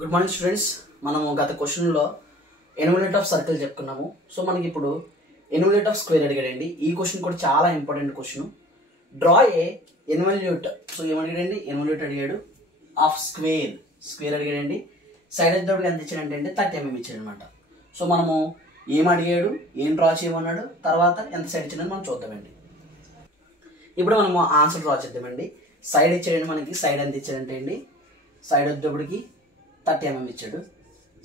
Good morning students. మనము గత క్వశ్చన్లో ఎన్వల్యూట్ ఆఫ్ సర్కిల్ చెప్పుకున్నాము. సో మనకి ఇప్పుడు ఎన్వల్యూట్ ఆఫ్ స్క్వేర్ అడిగాడండి. ఈ క్వశ్చన్ కూడా చాలా important question. Draw a involute. So ఏమడిగాడండి? ఎన్వల్యూట్ అడిగాడు. Of square అడిగాడండి. సైడ్ వచ్చేటప్పుడు ఎంత ఇచ్చాడంటే 30 mm ఇచ్చాడు అనమాట. సో మనము ఏం అడిగాడు, ఏం డ్రా చేయమన్నాడు, తర్వాత ఎంత సైడ్ ఇచ్చాడని మనం చూద్దామండి. ఇప్పుడు మనము ఆన్సర్ డ్రా చేద్దామండి. సైడ్ ఇచ్చాడండి, మనకి సైడ్ ఎంత ఇచ్చాడంటే అండి, సైడ్ వచ్చేటప్పటికి 30 mm ఇచ్చాడు.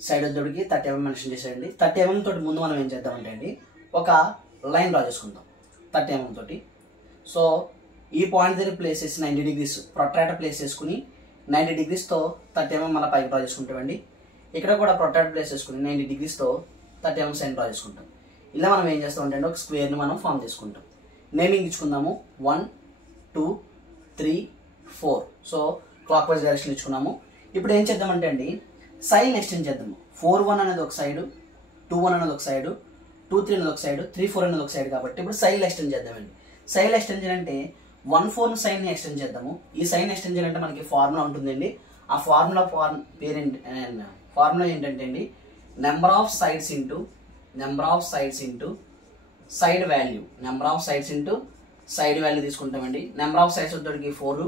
సైడ్ వచ్చేటప్పటికి 30 mm మెన్షన్ చేశాడండి. 30 mm తోటి ముందు మనం ఏం చేద్దామంటే అండి, ఒక లైన్ డ్రా చేసుకుందాం 30 mm తోటి. సో ఈ పాయింట్ దగ్గర ప్లేస్ చేసి 90 degrees ప్రొట్రాక్టర్ ప్లేస్ చేసుకుని 90 degreesతో 30 mm మన పైకి డ్రా చేసుకుంటామండి. ఇక్కడ కూడా ప్రొట్రాక్టర్ ప్లేస్ చేసుకుని 90 degreesతో 30 mm సైన్ డ్రా చేసుకుంటాం. ఇలా మనం ఏం చేస్తామంటే అండి, ఒక స్క్వేర్ని మనం ఫామ్ చేసుకుంటాం. నేమింగ్ ఇచ్చుకుందాము 1 2 3 4. సో క్లాక్ వైజ్ డైరెక్షన్ ఇచ్చుకున్నాము. ఇప్పుడు ఏం చేద్దామంటే అండి, సైన్ ఎక్స్టెండ్ చేద్దాము. 4-1 అనేది ఒక సైడ్, 2-1 అనేది ఒక సైడ్, 2-3 అనేది ఒక సైడ్, 3-4 అనేది ఒక సైడ్. కాబట్టి ఇప్పుడు సైన్ ఎక్స్టెండ్ చేద్దామండి. సైన్ ఎక్స్టెండ్ చేయాలంటే 1/4 సైన్ ఎక్స్టెండ్ చేద్దాము. ఈ సైన్ ఎక్స్టెండ్ చేయాలంటే మనకి ఫార్ములా ఉంటుందండి. ఆ ఫార్ములా ఏంటంటే అండి, number of sides into side value. Number of sides into side value తీసుకుంటామండి. నెంబర్ ఆఫ్ సైడ్స్ వచ్చేటికి 4,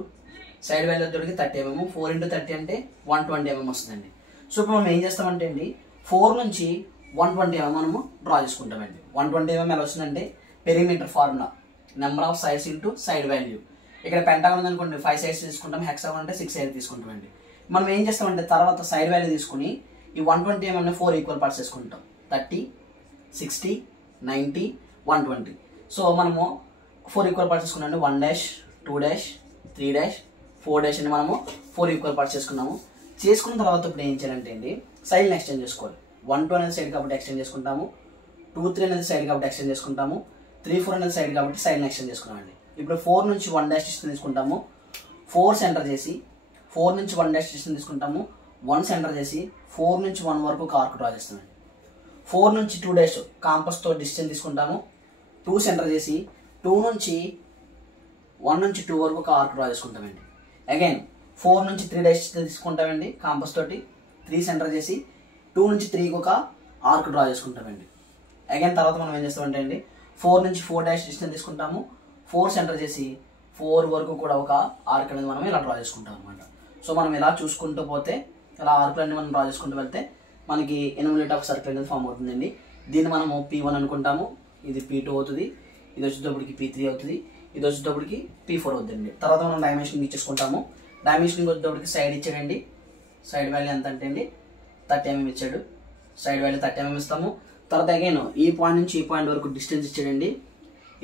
సైడ్ వాల్యూ వచ్చేటికి 30 mm. 4 × 30 అంటే 120 mm వస్తుందండి. సో ఇప్పుడు మనం ఏం చేస్తామంటే అండి, 4 నుంచి 120 mm మనము డ్రా చేసుకుంటామండి. 120 mm ఎలా వస్తుందంటే perimeter formula, number of sides into side value. ఇక్కడ పెంటాగన్ ఉందనుకోండి 5 సైడ్స్ తీసుకుంటాం, హెక్సాగన్ అంటే 6 సైడ్స్ తీసుకుంటామండి. మనం ఏం చేస్తామంటే తర్వాత సైడ్ వాల్యూ తీసుకుని ఈ 120 mm 4 ఈక్వల్ పార్ట్స్ చేసుకుంటాం. 30 60 90 120. సో మనము 4 ఈక్వల్ పార్ట్స్ చేసుకున్నాం. 1 2 3 4 అని మనము 4 ఈక్వల్ పార్ట్స్ చేసుకున్నాము. చేసుకున్న తర్వాత ఇప్పుడు ఏం చేయాలంటే అండి, సైడ్ని ఎక్స్టెండ్ చేసుకోవాలి. 1-2 అనేది సైడ్ కాబట్టి ఎక్స్టెండ్ చేసుకుంటాము. 2-3 అనేది సైడ్ కాబట్టి ఎక్స్టెండ్ చేసుకుంటాము. 3-4 అనేది సైడ్ కాబట్టి సైడ్ని ఎక్స్టెండ్ చేసుకున్నామండి. ఇప్పుడు 4 నుంచి 1 డిస్టెన్స్ తీసుకుంటాము. 4 సెంటర్ చేసి 4 నుంచి 1 డిస్టెన్స్ తీసుకుంటాము. 1 సెంటర్ చేసి 4 నుంచి 1 వరకు ఒక ఆర్క్ డ్రా చేస్తామండి. 4 నుంచి 2 కాంపస్తో డిస్టెన్స్ తీసుకుంటాము. 2 సెంటర్ చేసి 2 నుంచి 1 నుంచి 2 వరకు ఒక ఆర్క్ డ్రా చేసుకుంటామండి. అగైన్ 4 నుంచి 3 తీసుకుంటామండి కాంపస్ తోటి. 3 సెంటర్ చేసి 2 నుంచి 3కి ఒక ఆర్క్ డ్రా చేసుకుంటామండి. అగైన్ తర్వాత మనం ఏం చేస్తామంటే అండి, 4 నుంచి 4 డిస్టెన్స్ తీసుకుంటాము. 4 సెంటర్ చేసి 4 వరకు కూడా ఒక ఆర్క్ అనేది మనం ఇలా డ్రా చేసుకుంటాం అనమాట. సో మనం ఇలా చూసుకుంటూ పోతే, ఇలా ఆర్క్లన్నీ మనం డ్రా చేసుకుంటూ వెళ్తే మనకి ఎన్వల్యూట్ ఆఫ్ సర్కిల్ అనేది ఫామ్ అవుతుందండి. దీన్ని మనము P1 అనుకుంటాము, ఇది P2 అవుతుంది, ఇది వచ్చేటప్పటికి P3 అవుతుంది, ఇది వచ్చేటప్పటికి P4 అవుతుందండి. తర్వాత మనం డైమెన్షనింగ్ ఇచ్చేసుకుంటాము. డైమెన్షనింగ్ వచ్చేటప్పటికి సైడ్ ఇచ్చాడండి. సైడ్ వాల్యూ ఎంత అంటే అండి 30 mm ఇచ్చాడు. సైడ్ వాల్యూ 30 mm ఇస్తాము. తర్వాత అగైన్ ఈ పాయింట్ నుంచి ఈ పాయింట్ వరకు డిస్టెన్స్ ఇచ్చాడండి.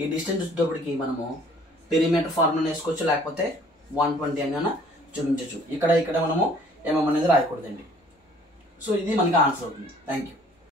ఈ డిస్టెన్స్ వచ్చేటప్పటికి మనము పెరిమీటర్ ఫార్ములా వేసుకోవచ్చు, లేకపోతే 120 అని చూపించవచ్చు. ఇక్కడ మనము mm అనేది రాయకూడదండి. సో ఇది మనకి ఆన్సర్ అవుతుంది. Thank you.